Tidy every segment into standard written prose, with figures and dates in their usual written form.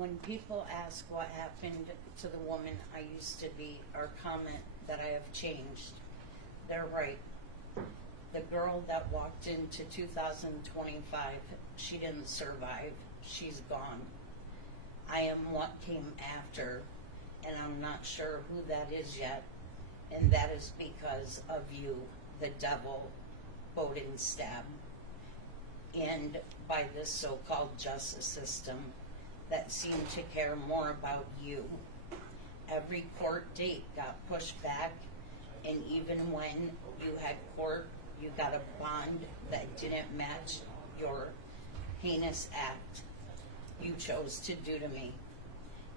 When people ask what happened to the woman I used to be or comment that I have changed, they're right. The girl that walked into 2025, she didn't survive. She's gone. I am what came after, and I'm not sure who that is yet, and that is because of you, the devil, Bodenstab, and by this so-called justice system that seemed to care more about you. Every court date got pushed back, and even when you had court, you got a bond that didn't match your heinous act you chose to do to me.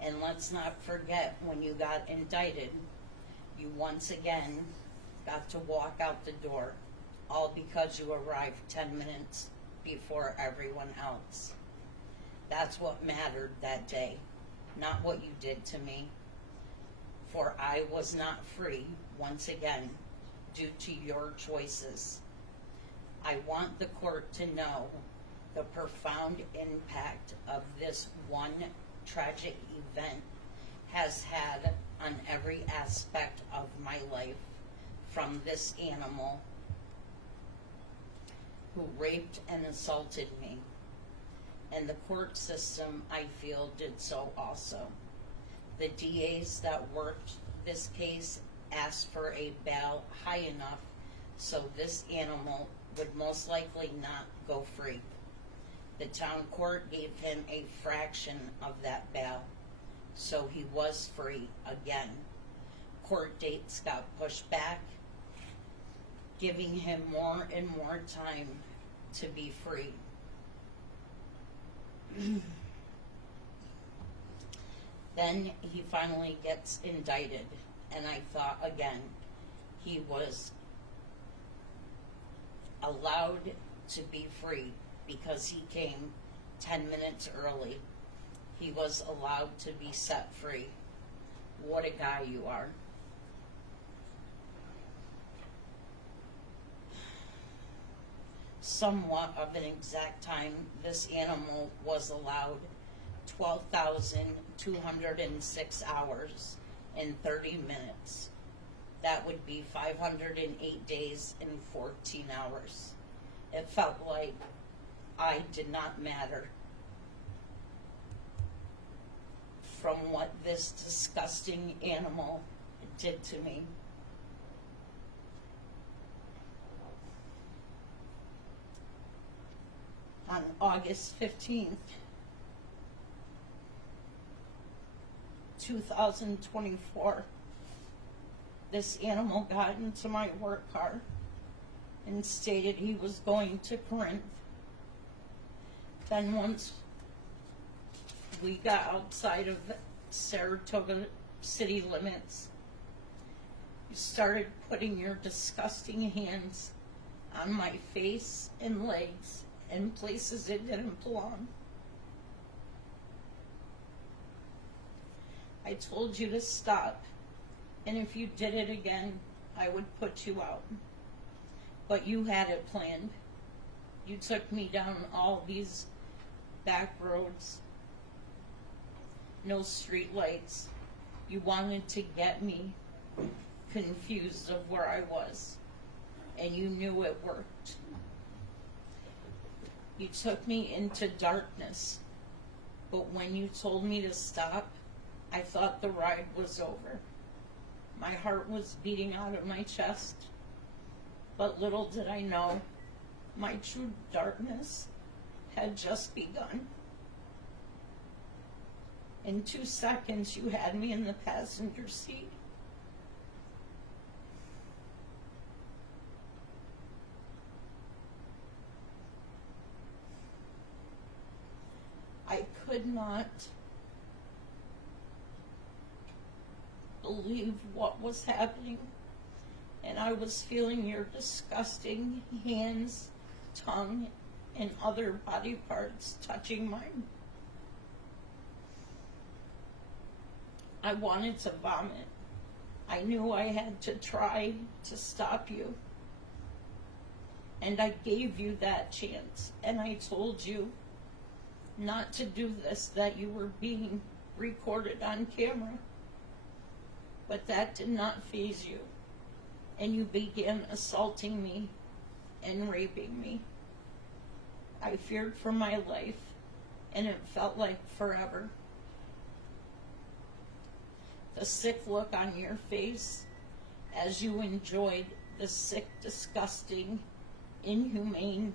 And let's not forget, when you got indicted, you once again got to walk out the door, all because you arrived 10 minutes before everyone else. That's what mattered that day, not what you did to me. For I was not free, once again, due to your choices. I want the court to know the profound impact of this one tragic event has had on every aspect of my life, from this animal who raped and assaulted me. And the court system, I feel, did so also. The DAs that worked this case asked for a bail high enough so this animal would most likely not go free. The town court gave him a fraction of that bail, so he was free again. Court dates got pushed back, giving him more and more time to be free. Then he finally gets indicted, and I thought again, he was allowed to be free because he came 10 minutes early. He was allowed to be set free. What a guy you are. Somewhat of an exact time, this animal was allowed 12,206 hours and 30 minutes. That would be 508 days and 14 hours. It felt like I did not matter from what this disgusting animal did to me. On August 15th, 2024, this animal got into my work car and stated he was going to Corinth. Then once we got outside of Saratoga city limits, you started putting your disgusting hands on my face and legs in places it didn't belong. I told you to stop, and if you did it again, I would put you out. But you had it planned. You took me down all these back roads, no street lights. You wanted to get me confused of where I was, and you knew it worked. You took me into darkness, but when you told me to stop, I thought the ride was over. My heart was beating out of my chest, but little did I know, my true darkness had just begun. In 2 seconds, you had me in the passenger seat. I could not believe what was happening, and I was feeling your disgusting hands, tongue, and other body parts touching mine. I wanted to vomit. I knew I had to try to stop you, and I gave you that chance, and I told you not to do this, that you were being recorded on camera. But that did not faze you, and you began assaulting me and raping me. I feared for my life, and it felt like forever. The sick look on your face as you enjoyed the sick, disgusting, inhumane,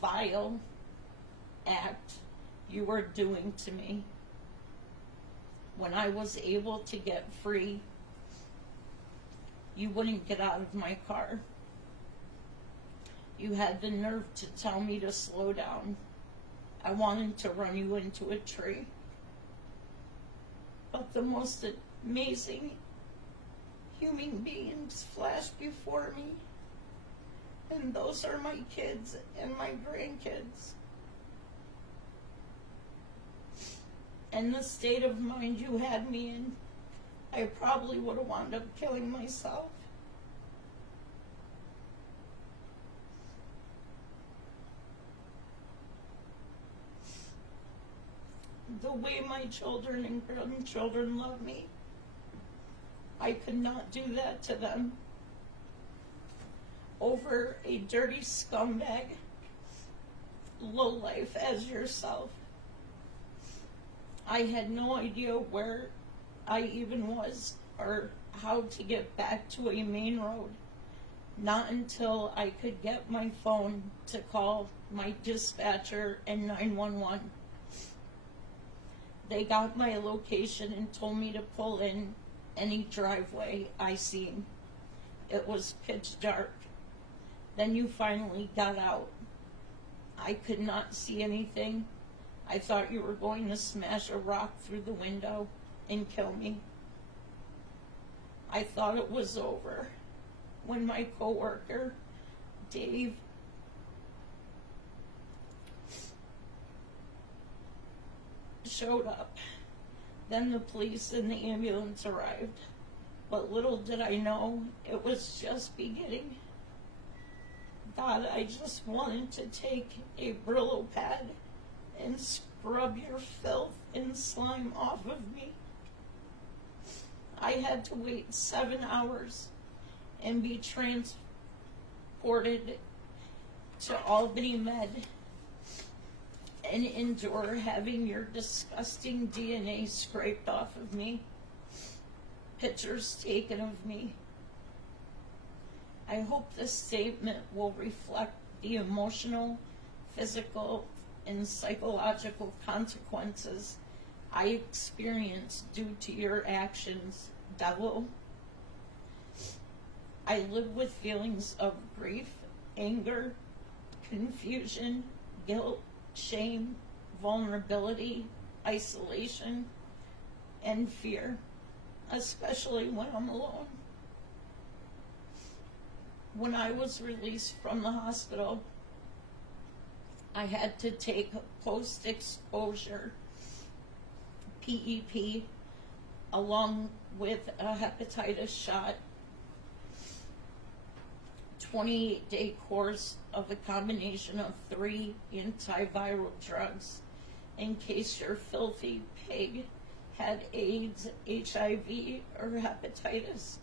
vile act you were doing to me. When I was able to get free, you wouldn't get out of my car. You had the nerve to tell me to slow down. I wanted to run you into a tree. But the most amazing human beings flashed before me. And those are my kids and my grandkids. And the state of mind you had me in, I probably would have wound up killing myself. The way my children and grandchildren love me, I could not do that to them over a dirty scumbag, lowlife as yourself. I had no idea where I even was or how to get back to a main road. Not until I could get my phone to call my dispatcher and 911. They got my location and told me to pull in any driveway I seen. It was pitch dark. Then you finally got out. I could not see anything. I thought you were going to smash a rock through the window and kill me. I thought it was over when my coworker, Dave, showed up. Then the police and the ambulance arrived. But little did I know, it was just beginning. God, I just wanted to take a Brillo pad and scrub your filth and slime off of me. I had to wait 7 hours and be transported to Albany Med and endure having your disgusting DNA scraped off of me, pictures taken of me. I hope this statement will reflect the emotional, physical, and psychological consequences I experienced due to your actions, devil. I live with feelings of grief, anger, confusion, guilt, shame, vulnerability, isolation, and fear, especially when I'm alone. When I was released from the hospital, I had to take post-exposure PEP along with a hepatitis shot, 28-day course of a combination of 3 antiviral drugs in case your filthy pig had AIDS, HIV, or hepatitis.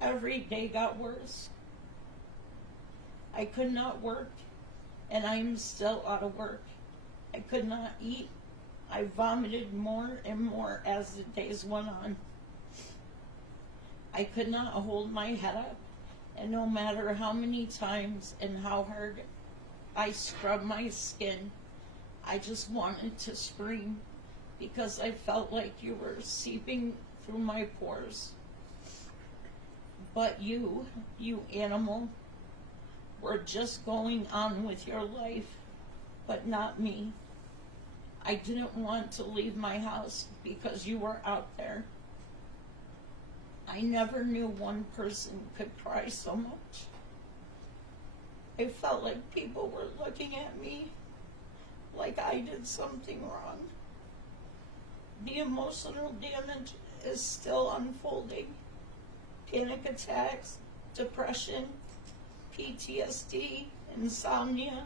Every day got worse. I could not work, and I am still out of work. I could not eat. I vomited more and more as the days went on. I could not hold my head up, and no matter how many times and how hard I scrubbed my skin, I just wanted to scream because I felt like you were seeping through my pores. But you animal, were just going on with your life, but not me. I didn't want to leave my house because you were out there. I never knew one person could cry so much. I felt like people were looking at me like I did something wrong. The emotional damage is still unfolding. Panic attacks, depression, PTSD, insomnia,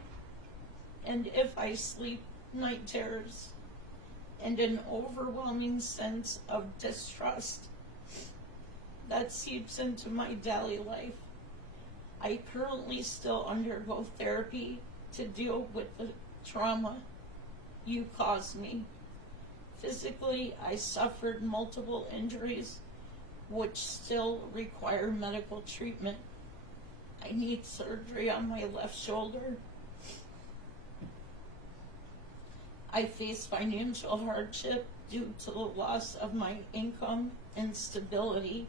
and if I sleep, night terrors, and an overwhelming sense of distrust that seeps into my daily life. I currently still undergo therapy to deal with the trauma you caused me. Physically, I suffered multiple injuries which still require medical treatment. I need surgery on my left shoulder. I face financial hardship due to the loss of my income and stability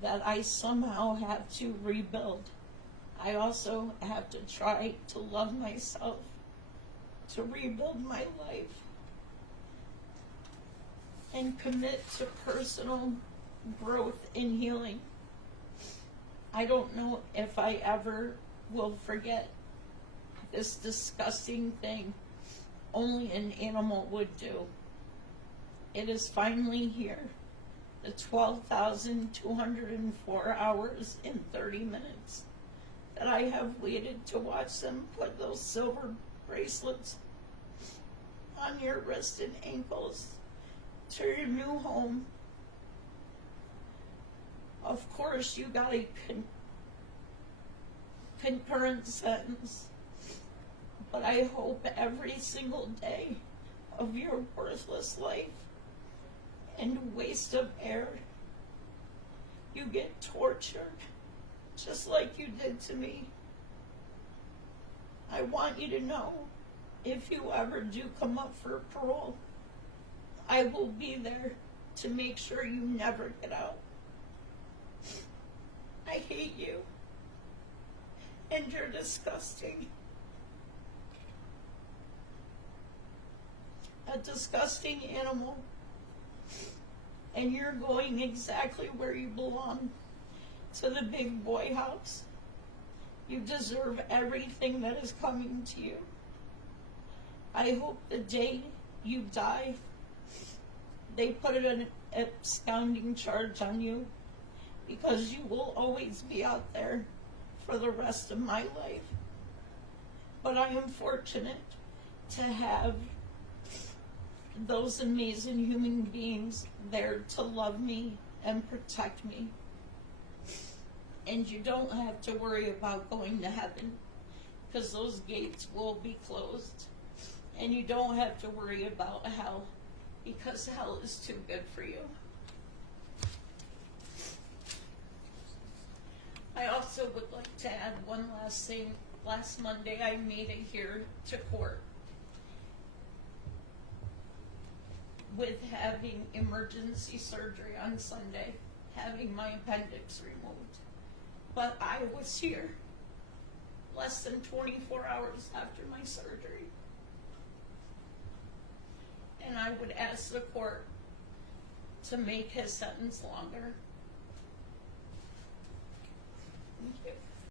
that I somehow have to rebuild. I also have to try to love myself, to rebuild my life, and commit to personal growth and healing. I don't know if I ever will forget this disgusting thing only an animal would do. It is finally here. The 12,204 hours and 30 minutes that I have waited to watch them put those silver bracelets on your wrists and ankles to your new home. Of course, you got a concurrent sentence, but I hope every single day of your worthless life and waste of air, you get tortured just like you did to me. I want you to know, if you ever do come up for parole, I will be there to make sure you never get out. I hate you, and you're disgusting. A disgusting animal, and you're going exactly where you belong, to the big boy house. You deserve everything that is coming to you. I hope the day you die, they put an absconding charge on you, because you will always be out there for the rest of my life. But I am fortunate to have those amazing human beings there to love me and protect me. And you don't have to worry about going to heaven, because those gates will be closed. And you don't have to worry about hell, because hell is too good for you. I also would like to add one last thing. Last Monday, I made it here to court with having emergency surgery on Sunday, having my appendix removed. But I was here less than 24 hours after my surgery. And I would ask the court to make his sentence longer. Thank you.